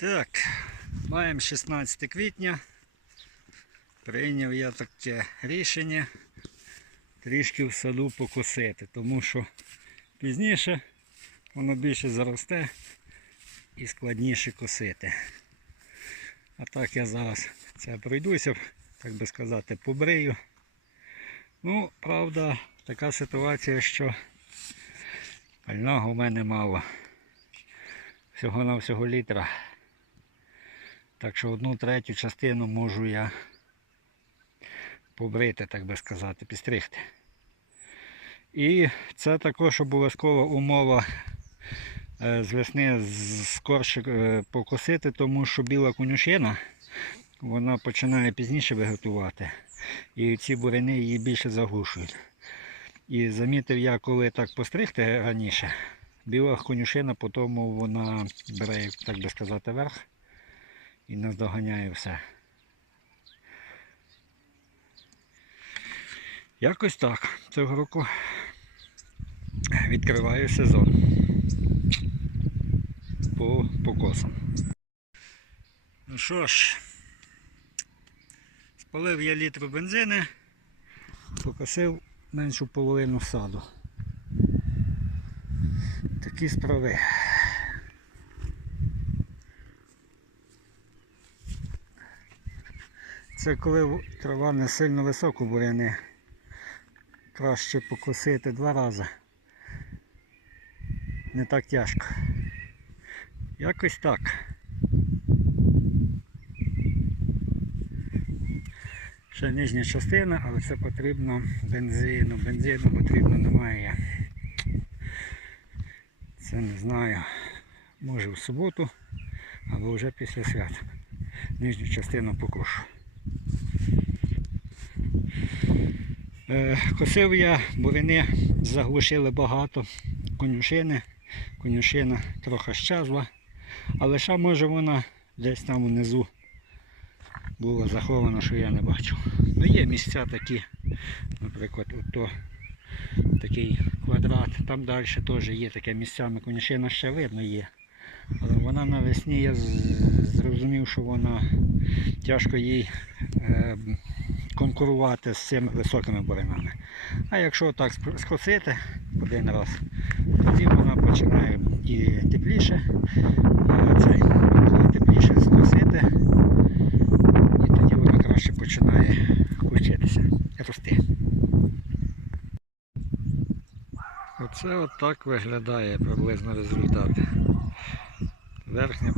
Так, маємо 16 квітня. Прийняв я таке рішення трішки в саду покосити, тому що пізніше воно більше заросте і складніше косити. А так я зараз це пройдуся, так би сказати, побрию. Ну, правда, така ситуація, що пального в мене мало. Всього на всього літра. Так що одну третю частину можу я побрити, так би сказати, підстригти. І це також обов'язкова умова е, з весни скорше покосити, тому що біла конюшина вона починає пізніше виготувати. І ці буряни її більше заглушують. І замітив я, коли так постригти раніше, біла конюшина, потім вона бере, так би сказати, верх і наздоганяє все. Якось так. Цього року відкриваю сезон по покосам. Ну що ж, спалив я літру бензини, покосив меншу половину саду. Такі справи. Це коли трава не сильно високо буряни. Краще покосити два рази. Не так тяжко. Якось так. Ще нижня частина, але це потрібно бензину. Бензину потрібно немає. Це не знаю. Може в суботу або вже після свят. Нижню частину покушу. Е, Косив я, бурини заглушили багато конюшини. Конюшина трохи щезла. Але ще може вона десь там внизу була захована, що я не бачу. Ну є місця такі, наприклад, ото такий квадрат, там далі теж є таке місцями, конюшина ще видно є. Але вона навесні я зрозумів, що вона тяжко їй е, конкурувати з цими високими буринами. А якщо так скосити один раз, тоді вона починає і тепліше, е, цей, коли тепліше скосити, і тоді вона краще починає кучитися, рости. Оце от так виглядає приблизно результат. Верхня